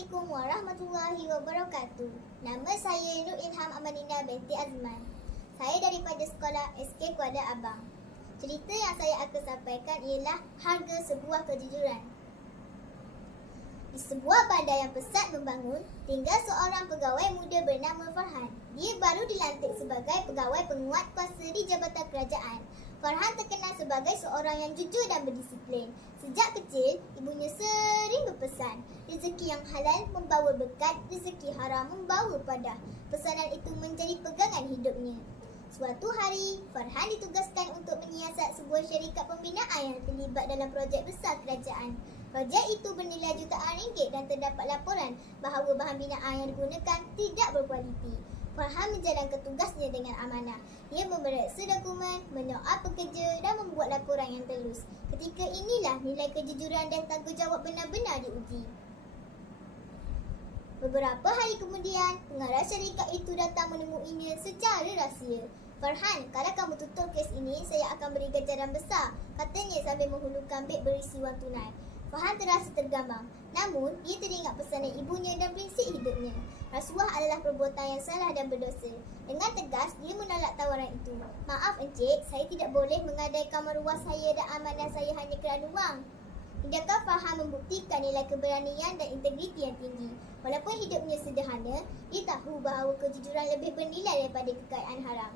Assalamualaikum warahmatullahi wabarakatuh. Nama saya Nur Ilham Amanina binti Azman. Saya daripada sekolah SK Kuala Abang. Cerita yang saya akan sampaikan ialah harga sebuah kejujuran. Di sebuah bandar yang pesat membangun, tinggal seorang pegawai muda bernama Farhan. Dia baru dilantik sebagai pegawai penguat kuasa di jabatan kerajaan. Farhan terkenal sebagai seorang yang jujur dan berdisiplin. Sejak kecil, ibunya sering berpesan, rezeki yang halal membawa berkat, rezeki haram membawa padah. Pesanan itu menjadi pegangan hidupnya. Suatu hari, Farhan ditugaskan untuk menyiasat sebuah syarikat pembinaan yang terlibat dalam projek besar kerajaan. Projek itu bernilai jutaan ringgit dan terdapat laporan bahawa bahan binaan yang digunakan tidak berkualiti. Farhan menjalankan tugasnya dengan amanah. Ia memeriksa dokumen, menyoal pekerja dan membuat laporan yang telus. Ketika inilah nilai kejujuran dan tanggungjawab benar-benar diuji. Beberapa hari kemudian, pengarah syarikat itu datang menemuinya secara rahsia. Farhan, kalau kamu tutup kes ini, saya akan beri ganjaran besar, katanya sambil menghulurkan beg berisi wang tunai. Farhan terasa tergamang. Namun, dia teringat pesanan ibunya dan prinsip hidupnya. Rasuah adalah perbuatan yang salah dan berdosa. Dengan tegas, dia menolak tawaran itu. Maaf encik, saya tidak boleh menggadaikan maruah saya dan amanah saya hanya kerana wang. Tidakkah Farhan membuktikan nilai keberanian dan integriti yang tinggi? Walaupun hidupnya sederhana, dia tahu bahawa kejujuran lebih bernilai daripada kekayaan haram.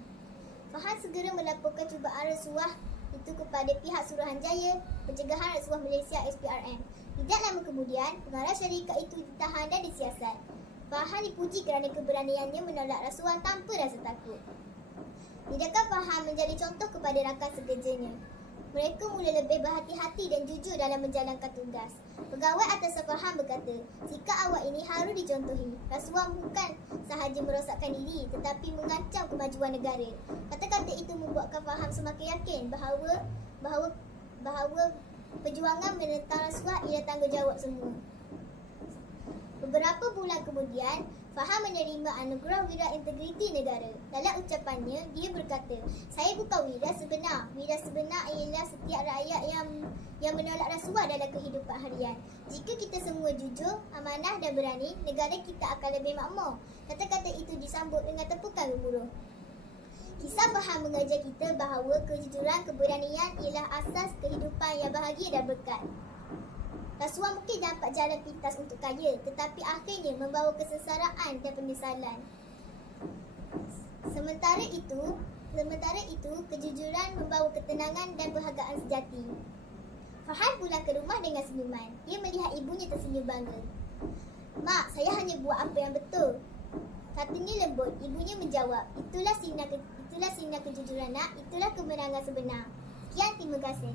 Farhan segera melaporkan cubaan rasuah itu kepada pihak Suruhanjaya Pencegahan Rasuah Malaysia SPRM. Tidak lama kemudian, pengarah syarikat itu ditahan dan disiasat. Farhan dipuji kerana keberaniannya menolak rasuah tanpa rasa takut. Tidakkah Farhan menjadi contoh kepada rakan sekerjanya? Mereka mula lebih berhati-hati dan jujur dalam menjalankan tugas. Pegawai atasan Farhan berkata, sikap awak ini harus dicontohi. Rasuah bukan sahaja merosakkan diri tetapi mengancam kemajuan negara. Kata-kata itu membuatkan Farhan semakin yakin bahawa perjuangan menentang rasuah ialah tanggungjawab semua. Beberapa bulan kemudian, Farhan menerima anugerah Wira Integriti Negara. Dalam ucapannya, dia berkata, saya bukan wira sebenar. Wira sebenar ialah setiap rakyat yang menolak rasuah dalam kehidupan harian. Jika kita semua jujur, amanah dan berani, negara kita akan lebih makmur. Kata-kata itu disambut dengan tepukan gemuruh. Kisah Farhan mengajar kita bahawa kejujuran, keberanian ialah asas kehidupan yang bahagia dan berkat. Rasuah mungkin nampak jalan pintas untuk kaya, tetapi akhirnya membawa kesengsaraan dan penyesalan. Sementara itu, kejujuran membawa ketenangan dan perhargaan sejati. Farhan pulang ke rumah dengan senyuman. Dia melihat ibunya tersenyum bangga. Mak, saya hanya buat apa yang betul, katanya lembut. Ibunya menjawab, itulah sinar kejujuran nak, itulah kemenangan sebenar. Sekian, terima kasih.